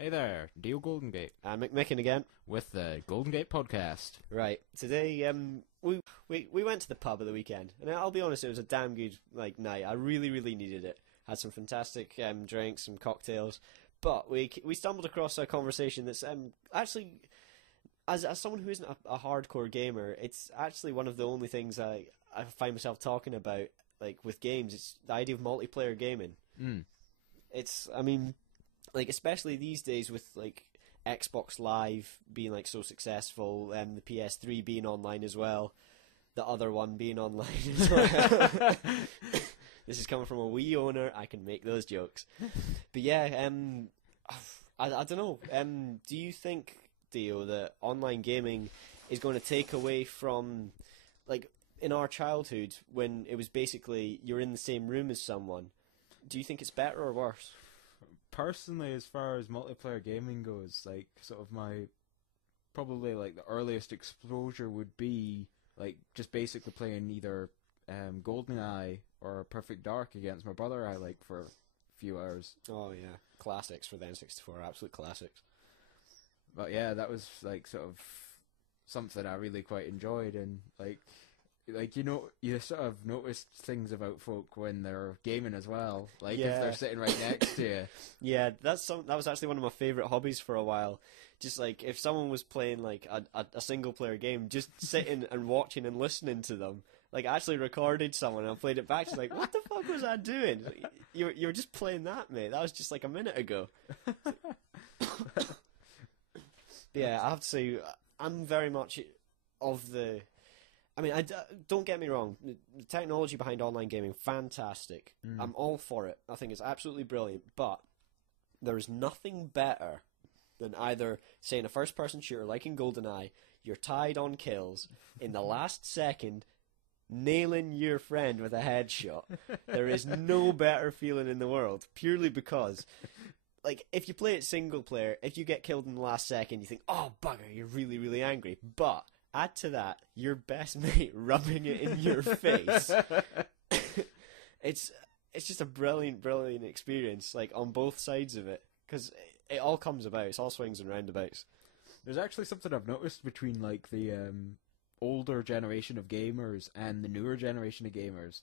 Hey there, Dio Goldengate And McMicken again. with the Golden Gate podcast. Right. Today, we went to the pub at the weekend, and I'll be honest, it was a damn good night. I really needed it. Had some fantastic drinks, some cocktails, but we stumbled across a conversation that's actually, as someone who isn't a hardcore gamer, it's actually one of the only things I find myself talking about with games. It's the idea of multiplayer gaming. Especially these days with Xbox Live being so successful, the PS3 being online as well, the other one being online as well. This is coming from a Wii owner. I can make those jokes, but yeah, I don't know. Do you think, Dio, that online gaming is going to take away from in our childhood when it was basically you're in the same room as someone? Do you think it's better or worse? Personally, as far as multiplayer gaming goes, my probably the earliest exposure would be just basically playing either GoldenEye or Perfect Dark against my brother for a few hours. Oh yeah, classics for the N64, absolute classics. But yeah, that was sort of something I really quite enjoyed, and you sort of notice things about folk when they're gaming as well, if they're sitting right next to you. Yeah, that was actually one of my favorite hobbies for a while. Just if someone was playing a single player game, just sitting and watching and listening to them. I actually recorded someone and I played it back. She's like, "What the fuck was I doing? You were just playing that, mate. That was just a minute ago." Yeah, I have to say, I'm very much of the. I mean, don't get me wrong. The technology behind online gaming, fantastic. I'm all for it. I think it's absolutely brilliant. But there is nothing better than either, say, in a first-person shooter like in GoldenEye, you're tied on kills in the last second, nailing your friend with a headshot. There is no better feeling in the world, purely because, if you play it single player, if you get killed in the last second, you think, "Oh bugger," you're really angry. But add to that your best mate rubbing it in your face. It's just a brilliant experience, on both sides of it, because it all comes about. It's all swings and roundabouts. There's actually something I've noticed between the older generation of gamers and the newer generation of gamers.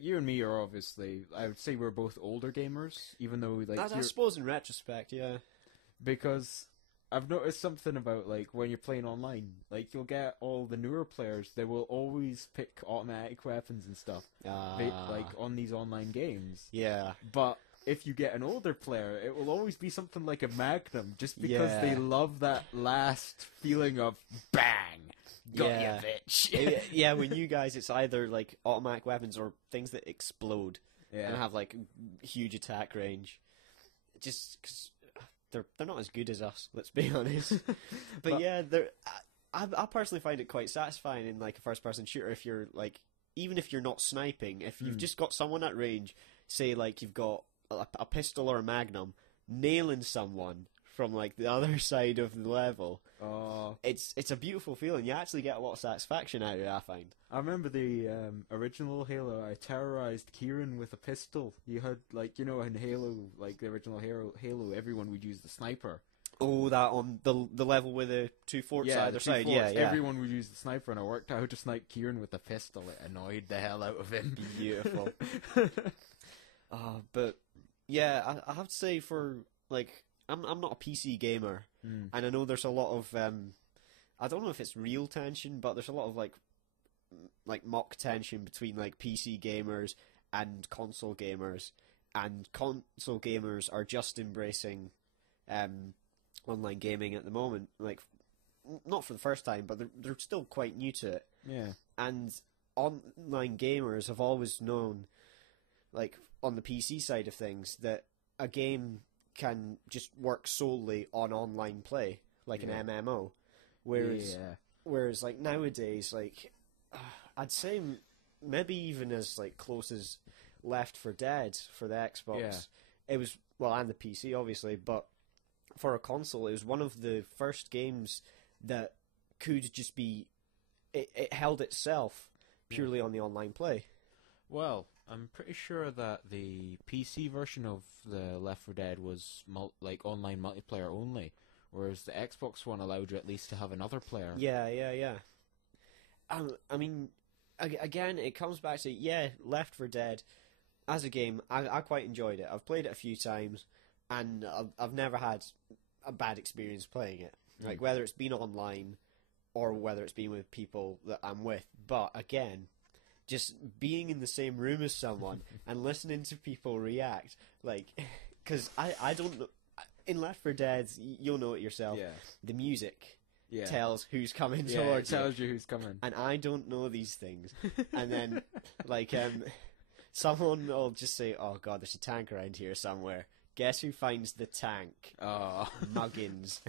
You and me are obviously, I would say we're both older gamers, even though I suppose in retrospect, yeah. Because I've noticed something about when you're playing online, you'll get all the newer players, they will always pick automatic weapons and stuff, on these online games. Yeah. But if you get an older player, it will always be something like a Magnum, just because they love that last feeling of bang, got you, bitch. Yeah, when you guys, it's either automatic weapons or things that explode and have huge attack range. Just because they're not as good as us, let's be honest. But yeah, I personally find it quite satisfying in a first-person shooter if you're even if you're not sniping, if you've just got someone at range, say you've got a pistol or a Magnum, nailing someone from the other side of the level. Oh, it's a beautiful feeling. You actually get a lot of satisfaction out of it, I find. I remember the original Halo. I terrorized Kieran with a pistol. You had in Halo, the original Halo, everyone would use the sniper. Oh, that on the level with the two forts either side. Yeah. Everyone would use the sniper, and I worked out how to snipe Kieran with a pistol. It annoyed the hell out of him. Beautiful. But yeah, I have to say I'm not a PC gamer, and I know there's a lot of I don't know if it's real tension, but there's a lot of mock tension between PC gamers and console gamers, and console gamers are just embracing online gaming at the moment, not for the first time, but they're still quite new to it. Yeah. And online gamers have always known, on the PC side of things, that a game can just work solely on online play, an MMO. Whereas nowadays, I'd say maybe even as close as Left 4 Dead for the Xbox, it was, and the PC obviously, but for a console, it was one of the first games that could just be, it held itself purely on the online play. Well, I'm pretty sure that the PC version of the Left 4 Dead was like online multiplayer only, whereas the Xbox one allowed you at least to have another player. Yeah. I mean, again, it comes back to, Left 4 Dead, as a game, I quite enjoyed it. I've played it a few times, and I've never had a bad experience playing it. Like, whether it's been online, or whether it's been with people that I'm with. But, again, just being in the same room as someone, and listening to people react, like, because I don't know, in Left 4 Dead, you'll know it yourself, the music tells who's coming towards you. It tells you who's coming. And I don't know these things. And then, like, someone will just say, "Oh God, there's a tank around here somewhere. Guess who finds the tank?" Oh. Muggins.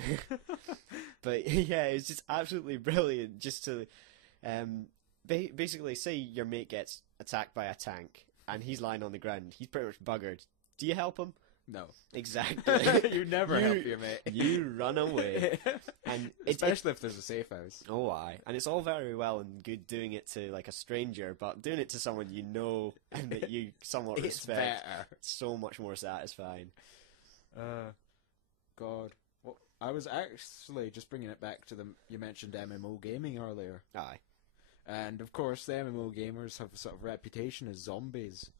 But yeah, it's just absolutely brilliant just to basically say your mate gets attacked by a tank and he's lying on the ground. He's pretty much buggered. Do you help him? No. Exactly. You never help your mate. You run away. And especially if there's a safe house. Oh, aye. And it's all very well and good doing it to, like, a stranger, but doing it to someone you know and that you somewhat respect, it's so much more satisfying. God. Well, I was actually just bringing it back to you mentioned MMO gaming earlier. Aye. And, of course, the MMO gamers have a sort of reputation as zombies.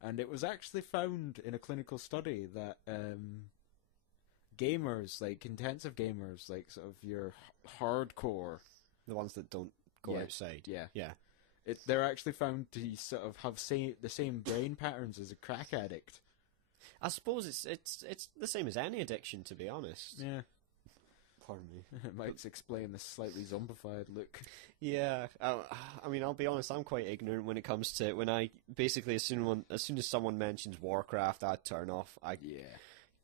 And it was actually found in a clinical study that gamers, like intensive gamers, like sort of your hardcore, the ones that don't go outside, they're actually found to sort of have the same brain patterns as a crack addict. I suppose it's the same as any addiction, to be honest. Yeah. Pardon me. It might explain the slightly zombified look. Yeah, I mean, I'll be honest, I'm quite ignorant when it comes to, when I, basically, as soon as someone mentions Warcraft, I turn off. I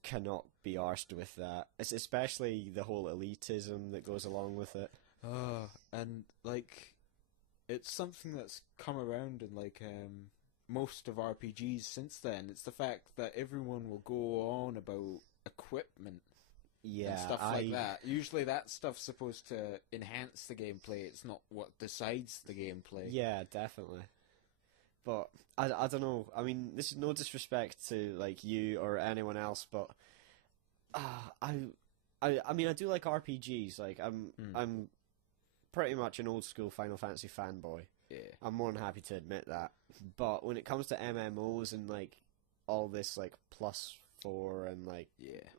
cannot be arsed with that. It's especially the whole elitism that goes along with it. And, like, it's something that's come around in, like, most of RPGs since then. It's the fact that everyone will go on about equipment. And stuff like that. Usually that stuff's supposed to enhance the gameplay. It's not what decides the gameplay. Yeah, definitely. But I don't know. I mean, this is no disrespect to like you or anyone else, but I mean, I do like RPGs. Like I'm pretty much an old school Final Fantasy fanboy. Yeah. I'm more than happy to admit that. But when it comes to MMOs and like all this like +4 and like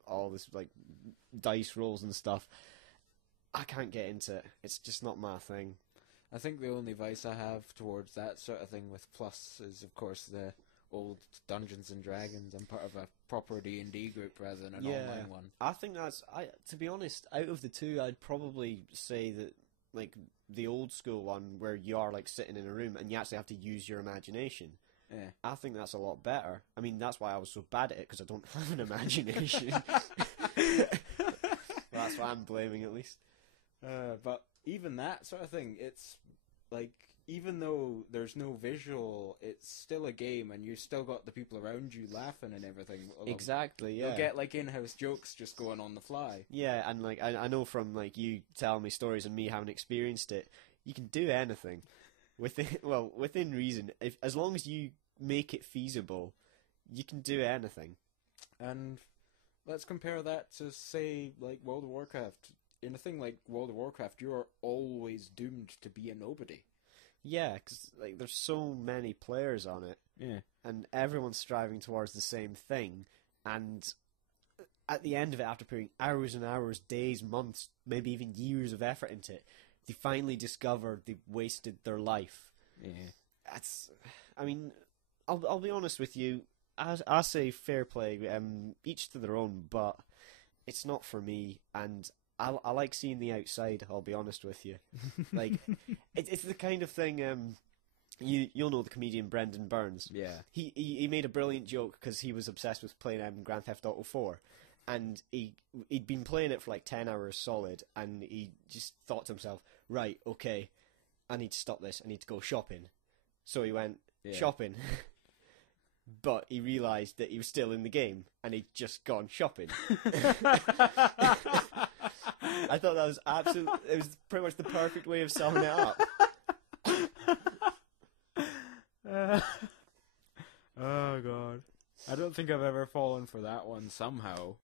all this like dice rolls and stuff, I can't get into it. It's just not my thing. I think the only vice I have towards that sort of thing with Plus is, of course, the old Dungeons and Dragons. I'm part of a proper D&D group rather than an online one. I think to be honest, out of the two, I'd probably say that like the old school one where you are like sitting in a room and you actually have to use your imagination. Yeah. I think that's a lot better. I mean, that's why I was so bad at it, because I don't have an imagination. Well, that's what I'm blaming, at least. But even that sort of thing, it's like, even though there's no visual, it's still a game, and you still got the people around you laughing and everything. Exactly, yeah. You'll get like in-house jokes just going on the fly. Yeah, and like I know from like you telling me stories and me having experienced it, you can do anything within reason. As long as you make it feasible, you can do anything. And let's compare that to, say, like World of Warcraft. In a thing like World of Warcraft, you are always doomed to be a nobody. Yeah, because like there's so many players on it. Yeah. And everyone's striving towards the same thing. And at the end of it, after putting hours and hours, days, months, maybe even years of effort into it, they finally discovered they've wasted their life. Yeah. I mean, I'll be honest with you. I say fair play, each to their own, but it's not for me, and I like seeing the outside, I'll be honest with you. Like, it's the kind of thing, you'll know the comedian Brendan Burns. Yeah. He made a brilliant joke because he was obsessed with playing Grand Theft Auto 4, and he'd been playing it for like 10 hours solid, and he just thought to himself, right, okay, I need to stop this, I need to go shopping. So he went shopping. But he realised that he was still in the game, and he'd just gone shopping. I thought that was it was pretty much the perfect way of summing it up. Oh god. I don't think I've ever fallen for that one somehow.